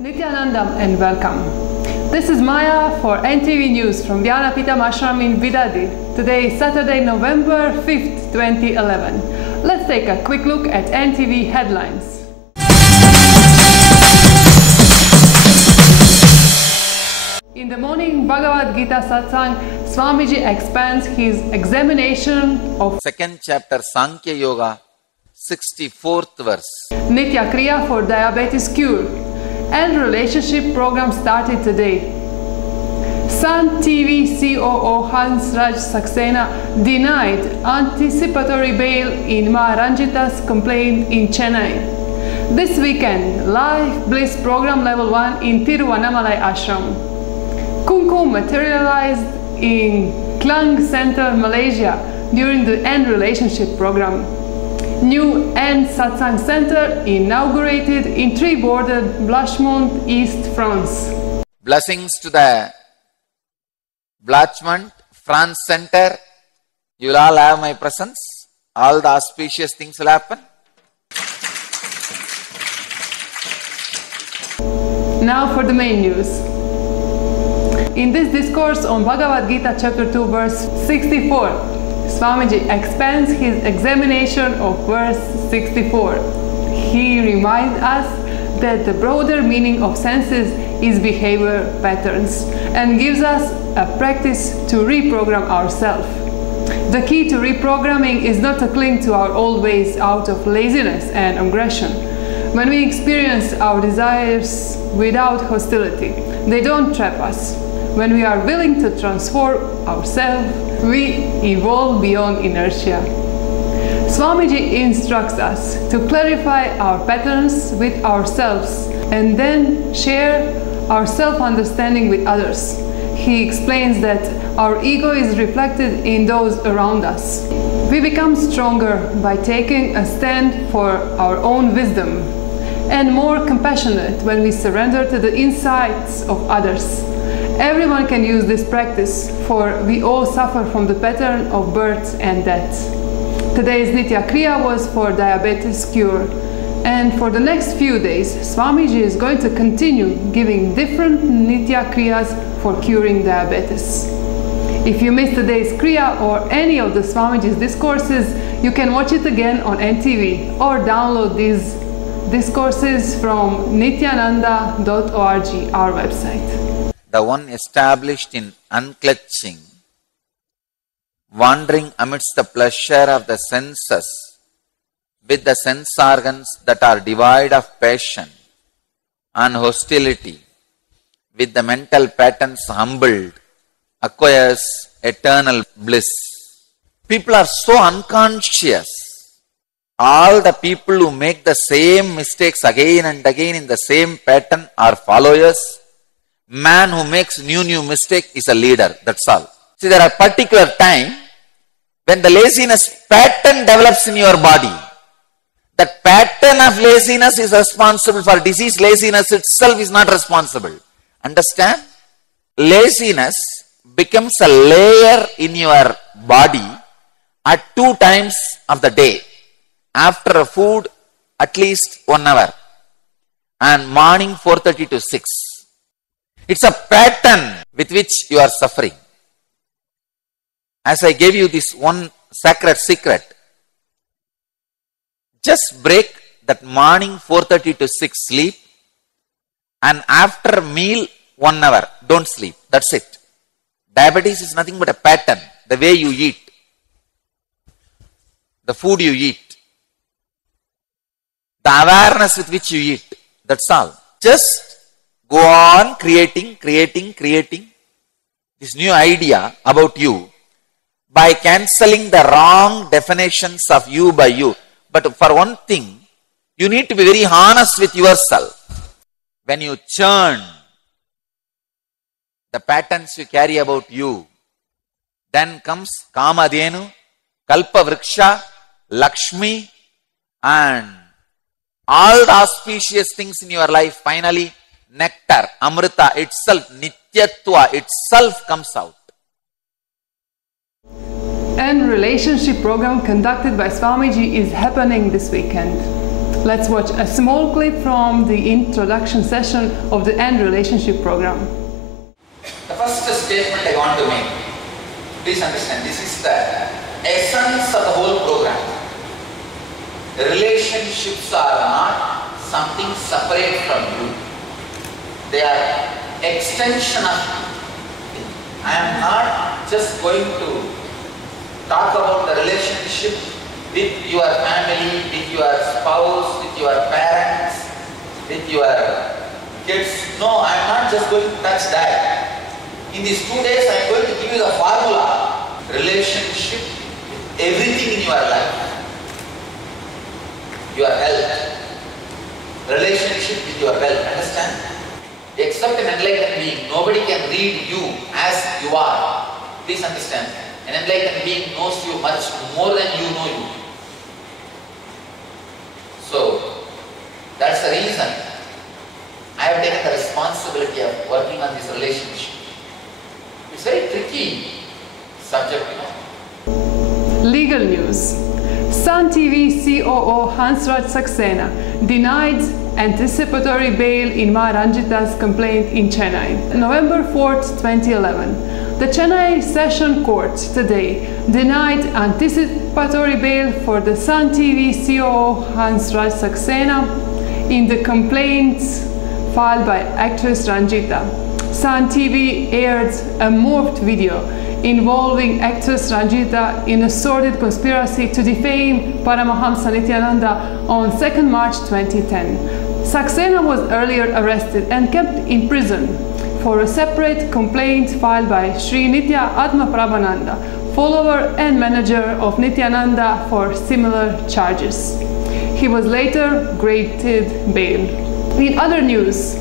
Nithyananda and welcome. This is Maya for TV News from Dhyanapita Ashram in Vidadi. Today is Saturday, November 5th, 2011. Let's take a quick look at NTV headlines. In the morning Bhagavad Gita Swamiji Swamiji expands his examination of second chapter Sankhya Yoga, 64th verse. Nithya Kriya for diabetes cure and relationship program started today. Sun TV COO Hansraj Saxena denied anticipatory bail in Ma Ranjitha's complaint in Chennai. This weekend, live Bliss Program Level 1 in Tiruvannamalai Ashram. Kumkum materialized in Klang Center Malaysia during the End Relationship program. New eNsatsang Center inaugurated in tree-bordered Blochmont, East France. Blessings to the Blochmont, France Center. You will all have my presence. All the auspicious things will happen. Now for the main news. In this discourse on Bhagavad Gita chapter 2 verse 64, Swamiji expands his examination of verse 64. He reminds us that the broader meaning of senses is behavior patterns and gives us a practice to reprogram ourselves. The key to reprogramming is not to cling to our old ways out of laziness and aggression. When we experience our desires without hostility, they don't trap us. When we are willing to transform ourselves, we evolve beyond inertia. Swamiji instructs us to clarify our patterns with ourselves and then share our self-understanding with others. He explains that our ego is reflected in those around us. We become stronger by taking a stand for our own wisdom and more compassionate when we surrender to the insights of others. Everyone can use this practice, for we all suffer from the pattern of birth and death. Today's Nithya Kriya was for diabetes cure, and for the next few days, Swamiji is going to continue giving different Nithya Kriyas for curing diabetes. If you missed today's Kriya or any of the Swamiji's discourses, you can watch it again on NTV or download these discourses from nithyananda.org, our website. The one established in unclutching, wandering amidst the pleasure of the senses, with the sense organs that are devoid of passion and hostility, with the mental patterns humbled, acquires eternal bliss. People are so unconscious. All the people who make the same mistakes again and again in the same pattern are followers. Man who makes new mistake is a leader. That's all. See, there are particular time when the laziness pattern develops in your body. That pattern of laziness is responsible for disease. Laziness itself is not responsible. Understand? Laziness becomes a layer in your body at 2 times of the day. After food, at least 1 hour. And morning 4:30 to 6. It's a pattern with which you are suffering. As I gave you this one sacred secret, just break that morning 4:30 to 6 sleep, and after meal 1 hour, don't sleep. That's it. Diabetes is nothing but a pattern. The way you eat, the food you eat, the awareness with which you eat. That's all. Just go on creating this new idea about you by cancelling the wrong definitions of you by you. But for one thing, you need to be very honest with yourself. When you churn the patterns you carry about you, then comes Kamadhenu, Kalpavriksha, Lakshmi, and all the auspicious things in your life. Finally, nectar, Amrita itself, Nityatva itself comes out. And relationship program conducted by Swamiji is happening this weekend. Let's watch a small clip from the introduction session of the End Relationship Program. The first statement I want to make, please understand, this is the essence of the whole program. Relationships are not something separate from you. They are extension of you. I am not just going to talk about the relationship with your family, with your spouse, with your parents, with your kids. No, I am not just going to touch that. In these 2 days, I am going to give you the formula. Relationship with everything in your life. Your health. Relationship with your wealth. Understand? Except an enlightened being, nobody can read you as you are. Please understand. An enlightened being knows you much more than you know you. So, that's the reason I have taken the responsibility of working on this relationship. It's very tricky subject, you know. Legal news. Sun TV COO Hansraj Saxena denied anticipatory bail in Ma Ranjitha's complaint in Chennai. November 4th, 2011. The Chennai Session Court today denied anticipatory bail for the Sun TV COO Hansraj Saxena in the complaints filed by actress Ranjitha. Sun TV aired a morphed video involving actress Ranjitha in a sordid conspiracy to defame Paramahamsa Nithyananda on 2nd March 2010. Saxena was earlier arrested and kept in prison for a separate complaint filed by Sri Nithya Atmaprabhananda, follower and manager of Nithyananda, for similar charges. He was later granted bail. In other news,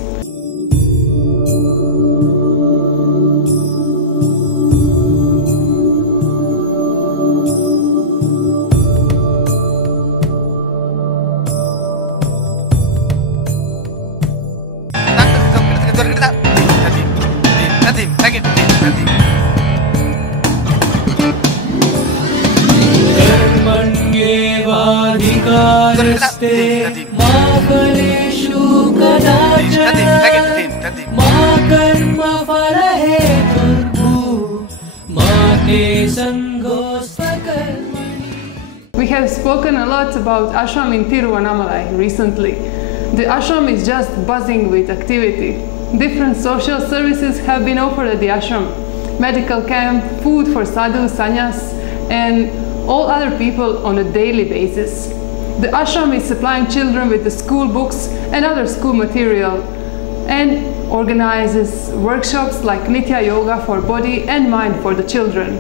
we have spoken a lot about ashram in Tiruvannamalai recently. The ashram is just buzzing with activity. Different social services have been offered at the ashram. Medical camp, food for sadhus, sannyas, and all other people on a daily basis. The ashram is supplying children with the school books and other school material and organizes workshops like Nithya Yoga for body and mind for the children.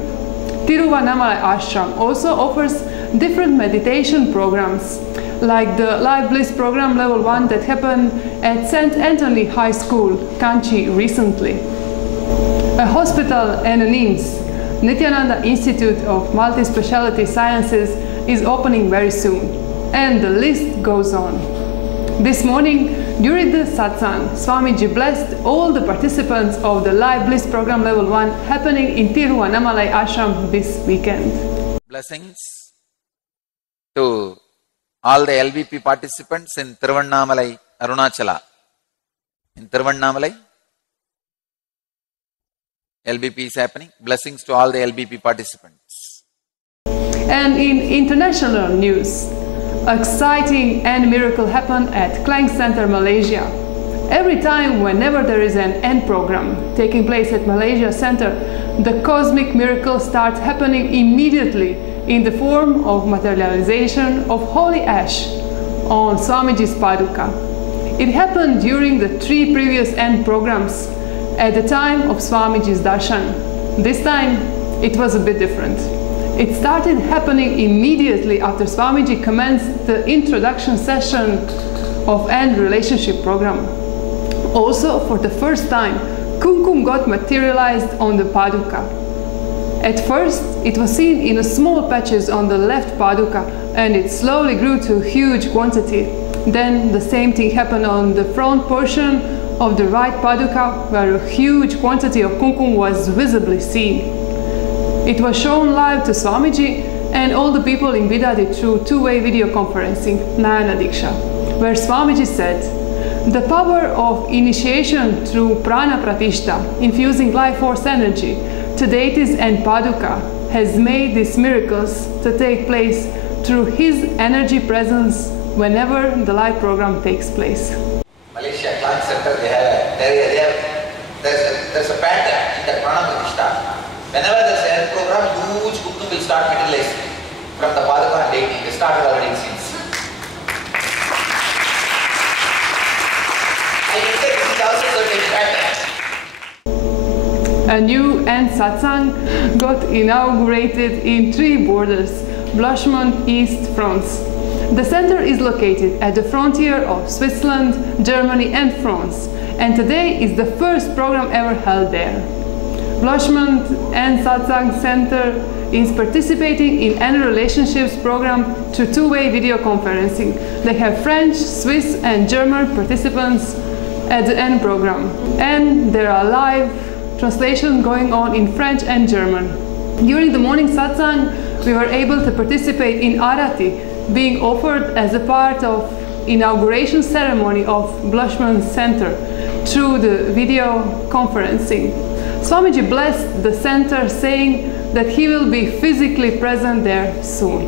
Tiruvannamalai Ashram also offers different meditation programs like the Live Bliss Program Level 1 that happened at St. Anthony High School, Kanchi, recently. A hospital and eNNews, Nithyananda Institute of Multi-Speciality Sciences, is opening very soon. And the list goes on. This morning, during the satsang, Swamiji blessed all the participants of the Live Bliss Program Level 1 happening in Tiruvannamalai Ashram this weekend. Blessings to all the LBP participants in Tiruvannamalai, Arunachala. In Tiruvannamalai, LBP is happening. Blessings to all the LBP participants. And in international news, exciting and miracle happened at Klang Center Malaysia. Every time, whenever there is an end program taking place at Malaysia Center, the cosmic miracle starts happening immediately in the form of materialization of holy ash on Swamiji's Paduka. It happened during the 3 previous end programs at the time of Swamiji's darshan. This time, it was a bit different. It started happening immediately after Swamiji commenced the introduction session of End Relationship Program. Also, for the first time, Kumkum got materialized on the Paduka. At first, it was seen in small patches on the left Paduka, and it slowly grew to a huge quantity. Then the same thing happened on the front portion of the right Paduka, where a huge quantity of Kumkum was visibly seen. It was shown live to Swamiji and all the people in Bidadi through two-way video conferencing, Nayana Diksha. where Swamiji said, "The power of initiation through prana pratishta, infusing life force energy, to deities and paduka, has made these miracles to take place through his energy presence whenever the live program takes place." Malaysia, Klang Center, there's a pattern in the prana pratishta. Whenever there's a program, huge Kumkum will start materializing from the paduka and deity. They started already since. A new eNsatsang got inaugurated in 3 borders, Blochmont, East, France. The center is located at the frontier of Switzerland, Germany and France, and today is the first program ever held there. Blochmont eNsatsang Center is participating in N Relationships program through two-way video conferencing. They have French, Swiss and German participants at the N program, and there are live translations going on in French and German. During the morning satsang, we were able to participate in Arati, being offered as a part of inauguration ceremony of Blochmont Center through the video conferencing. Swamiji blessed the center, saying that he will be physically present there soon.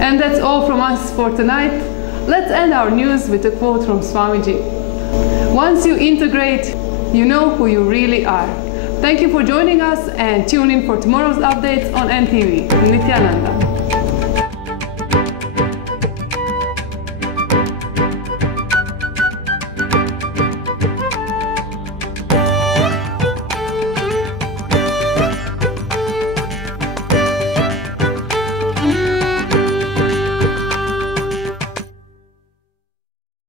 And that's all from us for tonight. Let's end our news with a quote from Swamiji. "Once you integrate, you know who you really are." Thank you for joining us and tune in for tomorrow's updates on NTV. Nithyananda.